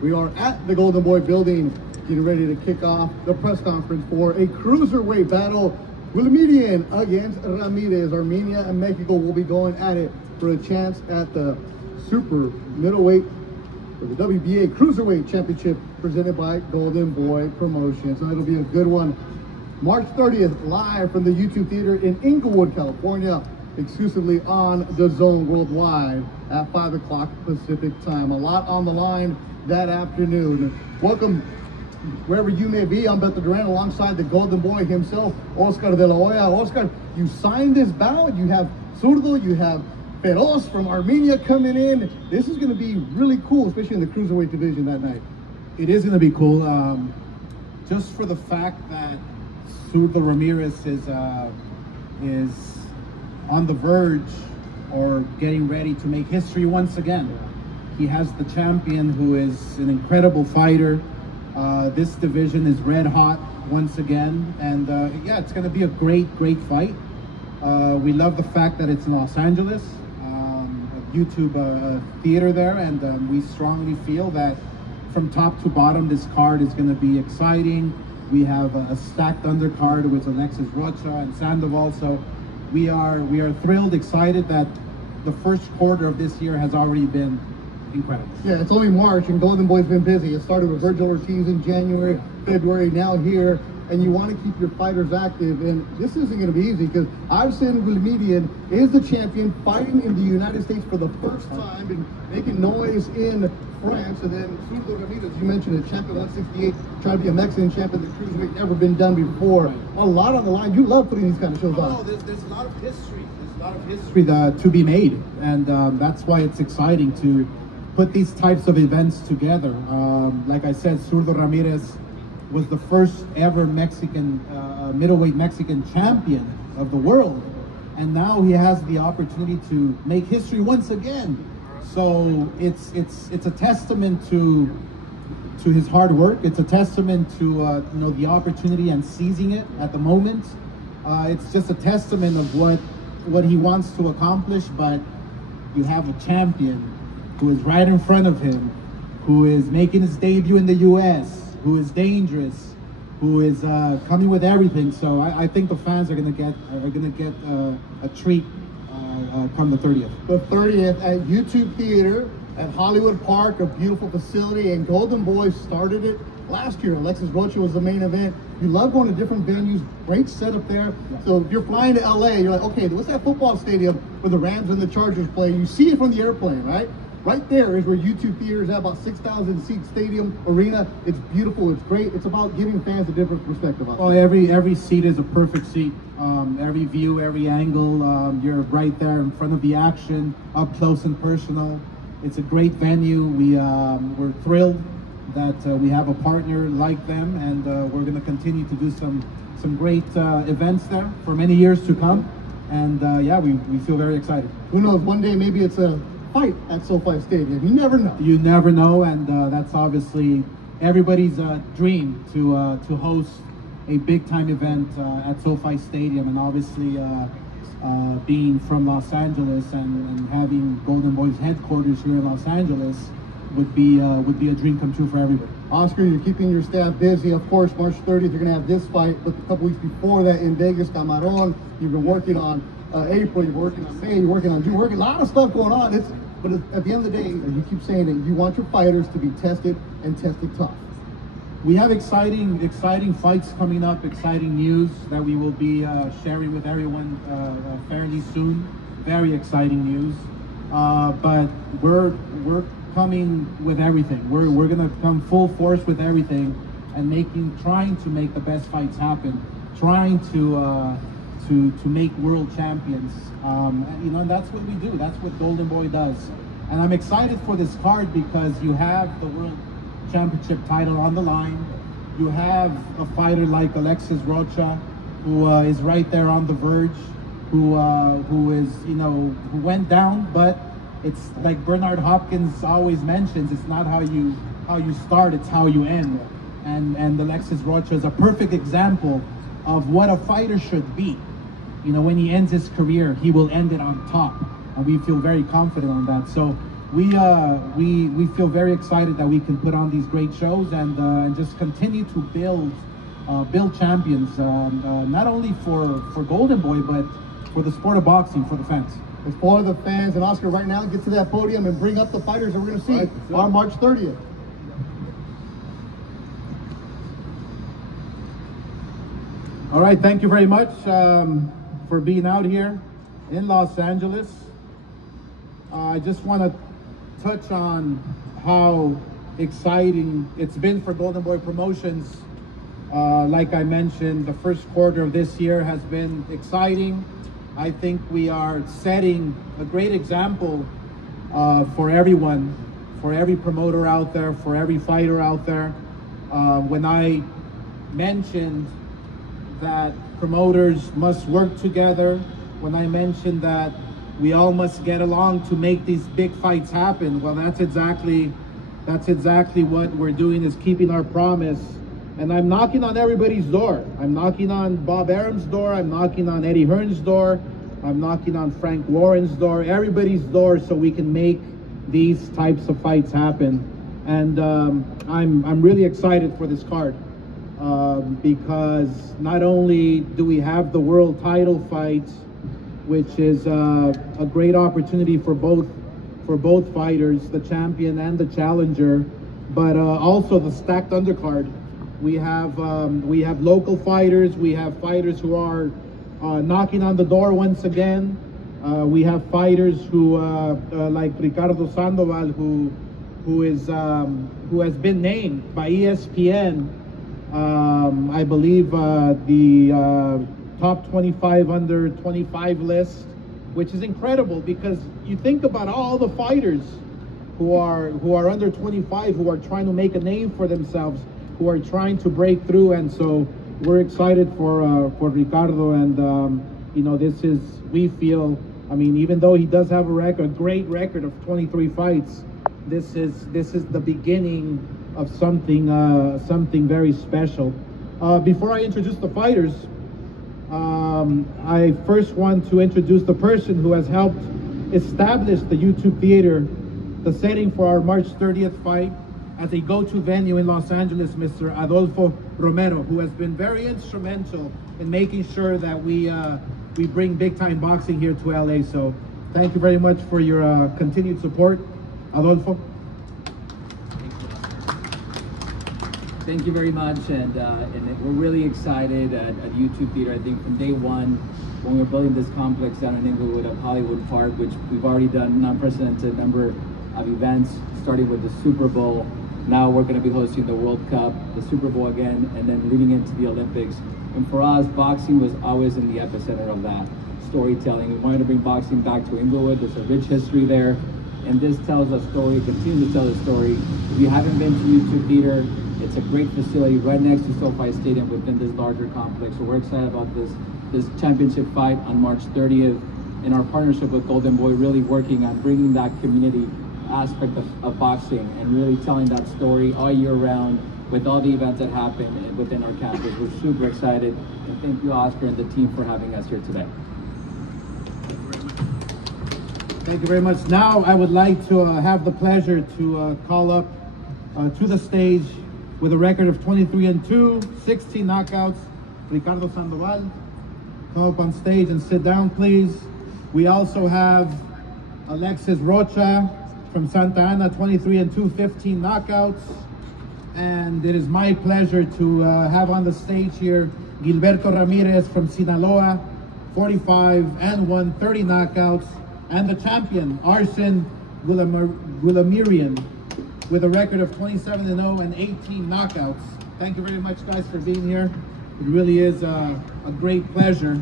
We are at the Golden Boy building, getting ready to kick off the press conference for a cruiserweight battle. Goulamirian against Ramirez. Armenia and Mexico will be going at it for a chance at the super middleweight for the WBA Cruiserweight Championship presented by Golden Boy Promotions. So it'll be a good one. March 30th, live from the YouTube Theater in Inglewood, California, exclusively on DAZN Worldwide at 5 o'clock Pacific time. A lot on the line that afternoon. Welcome wherever you may be. I'm Beto Duran alongside the Golden Boy himself, Oscar de la Hoya. Oscar, you signed this bout. You have Zurdo, you have Feroz from Armenia coming in. This is going to be really cool, especially in the cruiserweight division that night. It is going to be cool, just for the fact that Zurdo Ramirez is on the verge or getting ready to make history once again. He has the champion who is an incredible fighter. This division is red hot once again, and yeah, it's going to be a great fight. We love the fact that it's in Los Angeles, a YouTube theater there, and we strongly feel that from top to bottom this card is going to be exciting. We have a stacked undercard with Alexis Rocha and Sandoval, so we are thrilled, excited that the first quarter of this year has already been incredible. Yeah, it's only March and Golden Boy's been busy. It started with Virgil Ortiz in January, February, now here, and you want to keep your fighters active, and this isn't going to be easy because Arsen Goulamirian is the champion, fighting in the United States for the first time and making noise in France. And then Zurdo Ramirez, you mentioned it, champion 168, trying to be a Mexican champion, the cruiserweight, never been done before. A lot on the line. You love putting these kind of shows on. There's a lot of history. There's a lot of history to be made, and that's why it's exciting to put these types of events together. Like I said, Zurdo Ramirez was the first ever Mexican middleweight Mexican champion of the world, and now he has the opportunity to make history once again. So it's a testament to his hard work. It's a testament to you know, the opportunity and seizing it at the moment. It's just a testament of what he wants to accomplish. But you have a champion who is right in front of him, who is making his debut in the U.S., who is dangerous, who is coming with everything. So I think the fans are gonna get a treat come the 30th. The 30th at YouTube Theater at Hollywood Park, a beautiful facility, and Golden Boy started it last year. Alexis Rocha was the main event. You love going to different venues, great setup there. Yeah. So if you're flying to LA, you're like, okay, what's that football stadium where the Rams and the Chargers play? You see it from the airplane, right? Right there is where YouTube Theater is at, about 6,000 seat stadium arena. It's beautiful, it's great. It's about giving fans a different perspective. Well, every seat is a perfect seat. Every view, every angle, you're right there in front of the action, up close and personal. It's a great venue. We're thrilled that we have a partner like them, and we're going to continue to do some great events there for many years to come. And yeah, we feel very excited. Who knows, one day maybe it's a fight at SoFi Stadium. You never know. You never know, and that's obviously everybody's dream to host a big-time event at SoFi Stadium, and obviously being from Los Angeles and having Golden Boy's headquarters here in Los Angeles would be a dream come true for everybody. Oscar, you're keeping your staff busy. Of course, March 30th, you're going to have this fight, but a couple weeks before that in Vegas, Cameron, you've been working on April, you're working on May, you're working on June, a lot of stuff going on. But at the end of the day, you keep saying that you want your fighters to be tested and tested tough. We have exciting fights coming up, exciting news that we will be sharing with everyone fairly soon. Very exciting news. But we're coming with everything. We're gonna come full force with everything and trying to make the best fights happen, trying to make world champions. You know, that's what we do. That's what Golden Boy does. And I'm excited for this card because you have the world championship title on the line. You have a fighter like Alexis Rocha, who is right there on the verge, who is, you know, who went down, but it's like Bernard Hopkins always mentions, it's not how you start, it's how you end. And Alexis Rocha is a perfect example of what a fighter should be. You know, when he ends his career, he will end it on top, and we feel very confident on that. So we feel very excited that we can put on these great shows and just continue to build champions, not only for Golden Boy, but for the sport of boxing, for the fans. It's for the fans. And Oscar, right now, get to that podium and bring up the fighters that we're going to see on March 30th. All right, thank you very much for being out here in Los Angeles. I just want to touch on how exciting it's been for Golden Boy Promotions. Like I mentioned, the first quarter of this year has been exciting. I think we are setting a great example for everyone, for every promoter out there, for every fighter out there. When I mentioned that promoters must work together, when I mentioned that we all must get along to make these big fights happen, well, that's exactly what we're doing, is keeping our promise. And I'm knocking on everybody's door. I'm knocking on Bob Arum's door. I'm knocking on Eddie Hearn's door. I'm knocking on Frank Warren's door, everybody's door, so we can make these types of fights happen. And I'm really excited for this card because not only do we have the world title fight, which is a great opportunity for both fighters, the champion and the challenger, but also the stacked undercard. We have local fighters. We have fighters who are knocking on the door once again. We have fighters who, like Ricardo Sandoval, who has been named by ESPN. I believe the top 25 under 25 list, which is incredible because you think about all the fighters who are under 25, who are trying to make a name for themselves, who are trying to break through. And so we're excited for Ricardo, and you know, this is, we feel, I mean, even though he does have a great record of 23 fights, this is the beginning of something very special. Before I introduce the fighters, I first want to introduce the person who has helped establish the YouTube Theater, the setting for our March 30th fight, as a go-to venue in Los Angeles, Mr. Adolfo Romero, who has been very instrumental in making sure that we bring big-time boxing here to LA. So thank you very much for your continued support, Adolfo. Thank you very much, and we're really excited at YouTube Theater. I think from day one, when we were building this complex down in Inglewood at Hollywood Park, which we've already done an unprecedented number of events, starting with the Super Bowl. Now we're going to be hosting the World Cup, the Super Bowl again, and then leading into the Olympics. And for us, boxing was always in the epicenter of that storytelling. We wanted to bring boxing back to Inglewood. There's a rich history there, and this tells a story, continues to tell a story. If you haven't been to YouTube Theater, it's a great facility right next to SoFi Stadium within this larger complex. So we're excited about this championship fight on March 30th, and our partnership with Golden Boy really working on bringing that community aspect of boxing and really telling that story all year round with all the events that happen within our campus. We're super excited, and thank you, Oscar, and the team for having us here today. Thank you very much. Now I would like to have the pleasure to call up to the stage with a record of 23-2, 16 knockouts, Ricardo Sandoval. Come up on stage and sit down, please. We also have Alexis Rocha from Santa Ana, 23-2, 15 knockouts. And it is my pleasure to have on the stage here Gilberto Ramirez from Sinaloa, 45-1, 30 knockouts. And the champion, Arsen Goulamirian, with a record of 27-0 and 18 knockouts. Thank you very much, guys, for being here. It really is a great pleasure.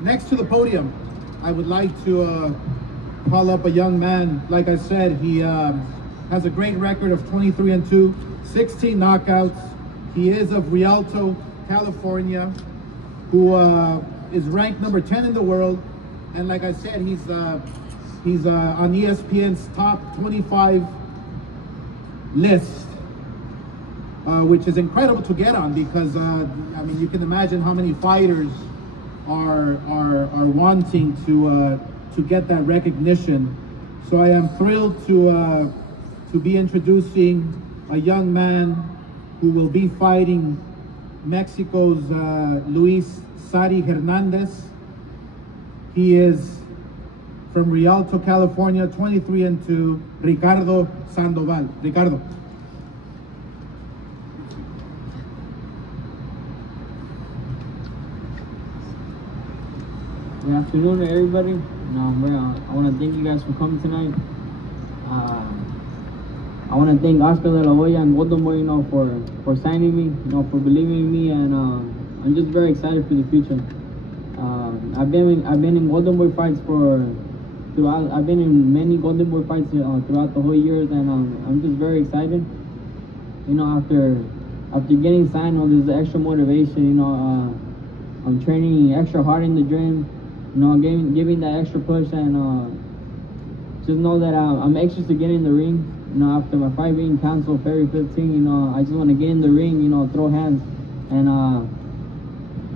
Next to the podium, I would like to call up a young man. Like I said, he has a great record of 23-2, 16 knockouts. He is of Rialto, California, who is ranked number 10 in the world. And like I said, he's on ESPN's top 25 list, which is incredible to get on because I mean, you can imagine how many fighters are wanting to get that recognition. So I am thrilled to be introducing a young man who will be fighting Mexico's Luis Sari Hernandez. He is from Rialto, California, 23-2, Ricardo Sandoval. Ricardo. Good afternoon, everybody. I want to thank you guys for coming tonight. I want to thank Oscar de la Hoya and Golden Boy, for signing me, for believing in me, and I'm just very excited for the future. I've been in Golden Boy fights I've been in many Golden Boy fights throughout the whole years, and I'm just very excited. After getting signed, there's extra motivation. I'm training extra hard in the gym. Giving that extra push, and just know that I'm anxious to get in the ring. After my fight being canceled February 15, I just want to get in the ring, throw hands, and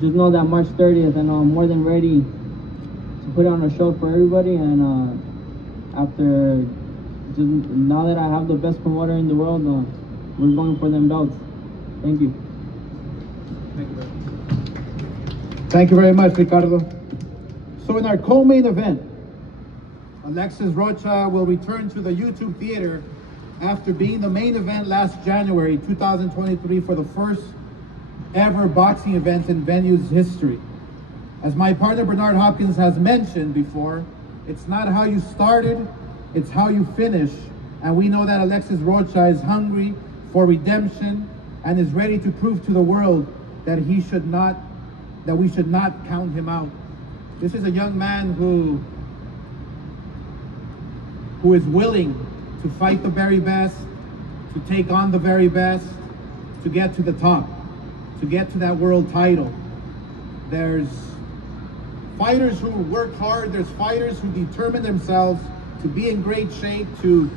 just know that March 30th, and I'm more than ready to put on a show for everybody. And now that I have the best promoter in the world, we're going for them belts. Thank you. Thank you very much, Ricardo. So in our co-main event, Alexis Rocha will return to the YouTube theater after being the main event last January 2023 for the first ever boxing event in venue's history. As my partner Bernard Hopkins has mentioned before, it's not how you started, it's how you finish. And we know that Alexis Rocha is hungry for redemption and is ready to prove to the world that we should not count him out. This is a young man who is willing to fight the very best, to take on the very best, to get to the top, to get to that world title. There's fighters who work hard, there's fighters who determine themselves to be in great shape, to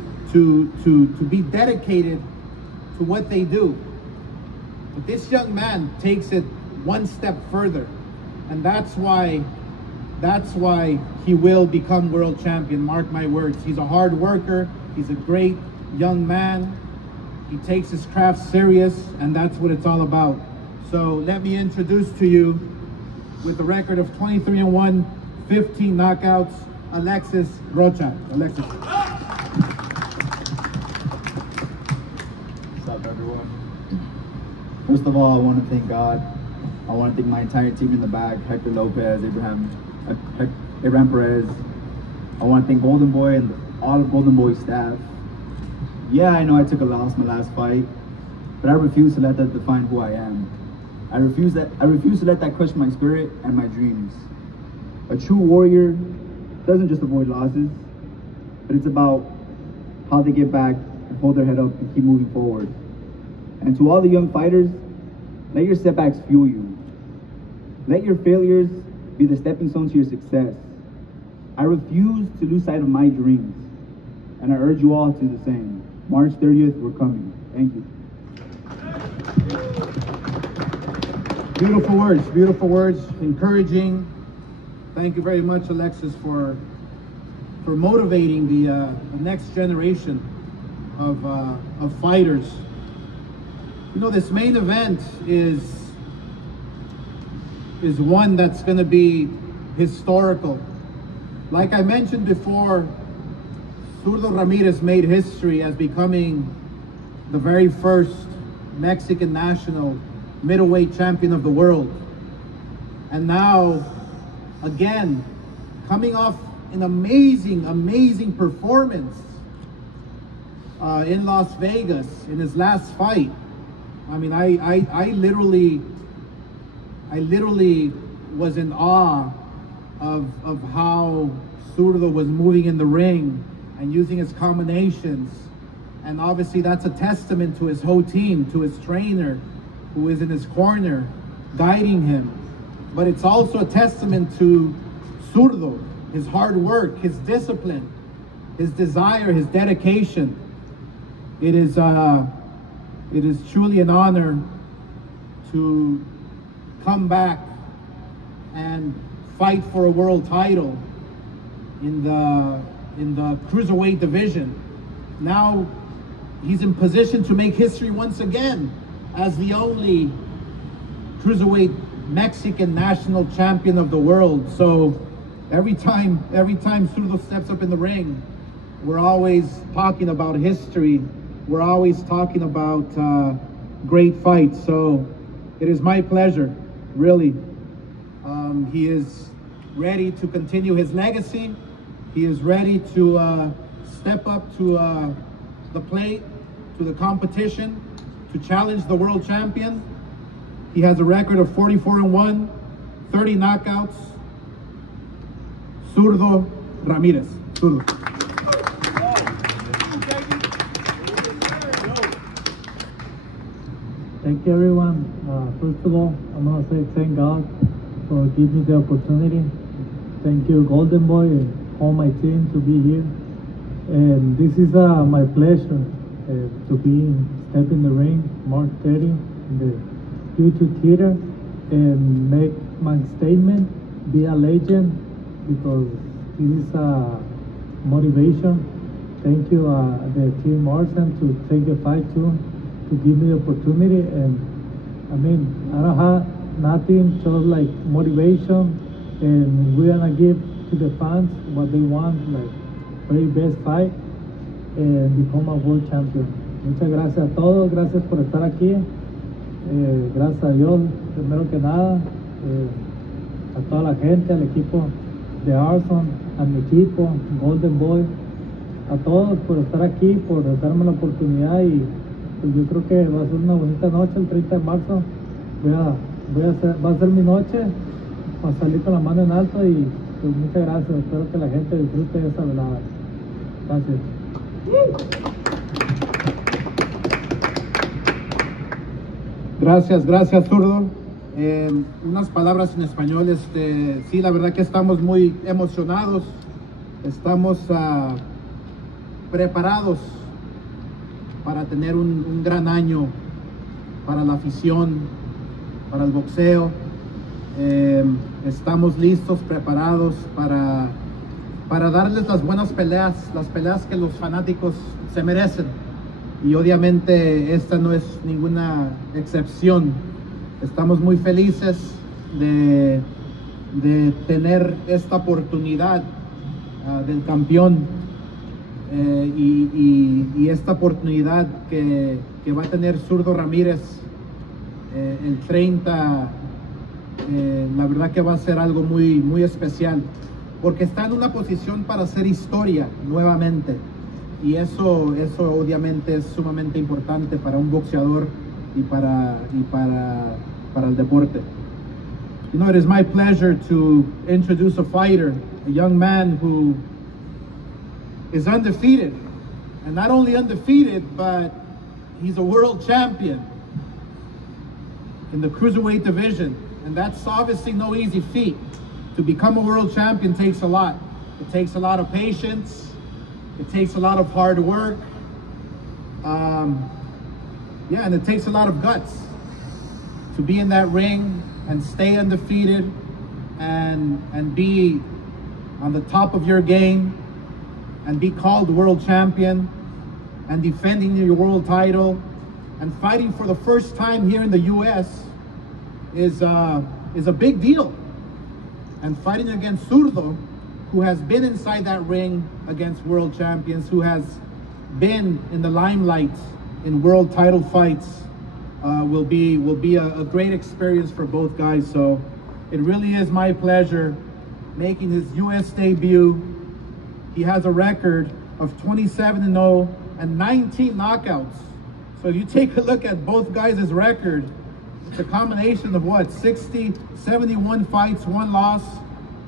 be dedicated to what they do. But this young man takes it one step further, and that's why he will become world champion. Mark my words. He's a hard worker. He's a great young man. He takes his craft serious, and that's what it's all about. So let me introduce to you, with a record of 23-1, 15 knockouts, Alexis Rocha. Alexis. What's up, everyone? First of all, I want to thank God. I want to thank my entire team in the back, Hector Lopez, Abraham Perez. I want to thank Golden Boy and all of Golden Boy's staff. Yeah, I know I took a loss my last fight, but I refuse to let that define who I am. I refuse to let that crush my spirit and my dreams. A true warrior doesn't just avoid losses, but it's about how they get back and hold their head up and keep moving forward. And to all the young fighters, let your setbacks fuel you. Let your failures be the stepping stone to your success. I refuse to lose sight of my dreams, and I urge you all to do the same. March 30th, we're coming. Thank you. Beautiful words, encouraging. Thank you very much, Alexis, for motivating the next generation of fighters. This main event is one that's going to be historical. Like I mentioned before, Zurdo Ramirez made history as becoming the very first Mexican national middleweight champion of the world. And now, again, coming off an amazing performance in Las Vegas in his last fight. I mean, I literally was in awe of how Zurdo was moving in the ring and using his combinations. And obviously that's a testament to his whole team, to his trainer who is in his corner guiding him. But it's also a testament to Zurdo, his hard work, his discipline, his desire, his dedication. It is truly an honor to come back and fight for a world title in in the cruiserweight division. Now he's in position to make history once again as the only cruiserweight Mexican national champion of the world. So every time Zurdo steps up in the ring, we're always talking about history. We're always talking about great fights. So it is my pleasure, really. He is ready to continue his legacy. He is ready to step up to the plate, to the competition, to challenge the world champion. He has a record of 44-1, 30 knockouts. Zurdo Ramirez. Zurdo. Thank you, everyone. First of all, I'm going to say thank God for giving me the opportunity. Thank you, Golden Boy, and all my team to be here. And this is my pleasure to step in the ring March 30 in the YouTube theater and make my statement, be a legend, because this is a motivation. Thank you, the team Arsen, to take the fight too, to give me the opportunity. And I mean, I don't have nothing, just like motivation, and we're gonna give to the fans what they want, like very best fight and become a world champion. Muchas gracias a todos, gracias por estar aquí. Gracias a Dios, primero que nada, a toda la gente, al equipo de Arsen, a mi equipo, Golden Boy, a todos por estar aquí, por darme la oportunidad. Y pues yo creo que va a ser una bonita noche el 30 de marzo. Va a ser mi noche para salir con la mano en alto, y pues muchas gracias. Espero que la gente disfrute de esa velada. Gracias. Gracias, Zurdo. Unas palabras en español. Sí, la verdad que estamos muy emocionados. Estamos preparados para tener un gran año para la afición, para el boxeo. Estamos listos, preparados para darles las buenas peleas, las peleas que los fanáticos se merecen. Y obviamente esta no es ninguna excepción. Estamos muy felices de tener esta oportunidad del campeón, y esta oportunidad que va a tener Zurdo Ramírez el 30, la verdad que va a ser algo muy especial, porque está en una posición para hacer historia nuevamente. Y eso obviamente es sumamente importante para un boxeador y para el deporte. You know, it is my pleasure to introduce a fighter, a young man who is undefeated. And not only undefeated, but he's a world champion in the cruiserweight division. And that's obviously no easy feat. To become a world champion takes a lot. It takes a lot of patience. It takes a lot of hard work. Yeah, and it takes a lot of guts to be in that ring and stay undefeated and be on the top of your game and be called world champion and defending your world title and fighting for the first time here in the US is a big deal. And fighting against Zurdo, who has been inside that ring against world champions, who has been in the limelight in world title fights, will be a great experience for both guys. So it really is my pleasure making his US debut. He has a record of 27-0 and 19 knockouts. So you take a look at both guys' record, it's a combination of what, 60, 71 fights, 1 loss,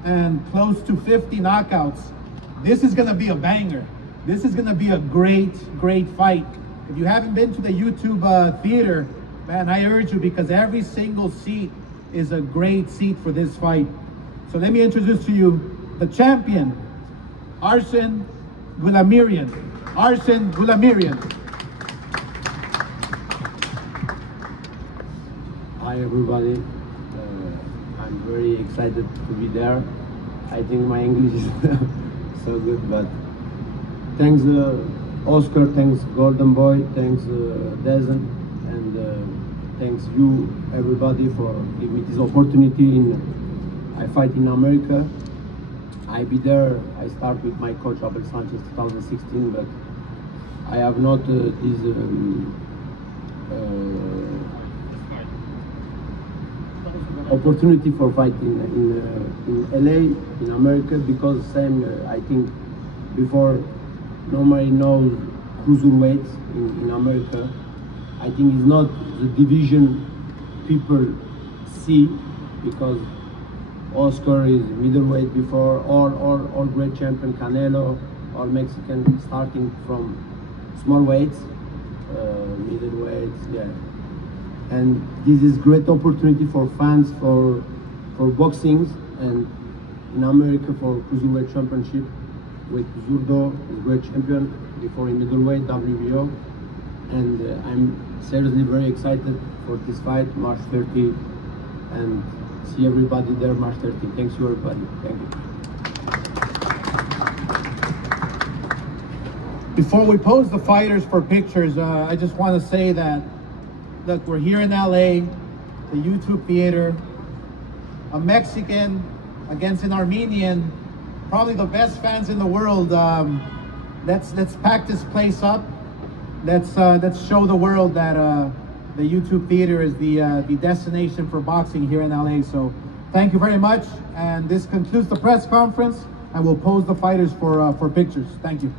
and close to 50 knockouts. This is gonna be a banger. This is gonna be a great fight. If you haven't been to the YouTube theater, man, I urge you, because every single seat is a great seat for this fight. So let me introduce to you the champion, Arsen Goulamirian. Arsen Goulamirian. Hi everybody, I'm very excited to be there. I think my English is so good, but thanks Oscar, thanks Golden Boy, thanks Dezen, and thanks you everybody for giving me this opportunity. I fight in America. I be there. I start with my coach Abel Sanchez 2016, but I have not this opportunity for fighting in LA, in America, because same I think before nobody knows cruiserweights in America. I think it's not the division people see, because Oscar is middleweight before, all great champion, Canelo, all Mexican, starting from small weights, middleweights, yeah. And this is great opportunity for fans for boxing, and in America for cruiserweight championship with Zurdo, is great champion before in middleweight, WBO. And I'm seriously very excited for this fight, March 30, and see everybody there March 30. Thanks you everybody. Thank you. Before we pose the fighters for pictures, I just want to say that we're here in LA, the YouTube theater, a Mexican against an Armenian, probably the best fans in the world. Let's pack this place up. Let's show the world that the YouTube theater is the destination for boxing here in LA. So thank you very much, and this concludes the press conference, and we'll pose the fighters for pictures. Thank you.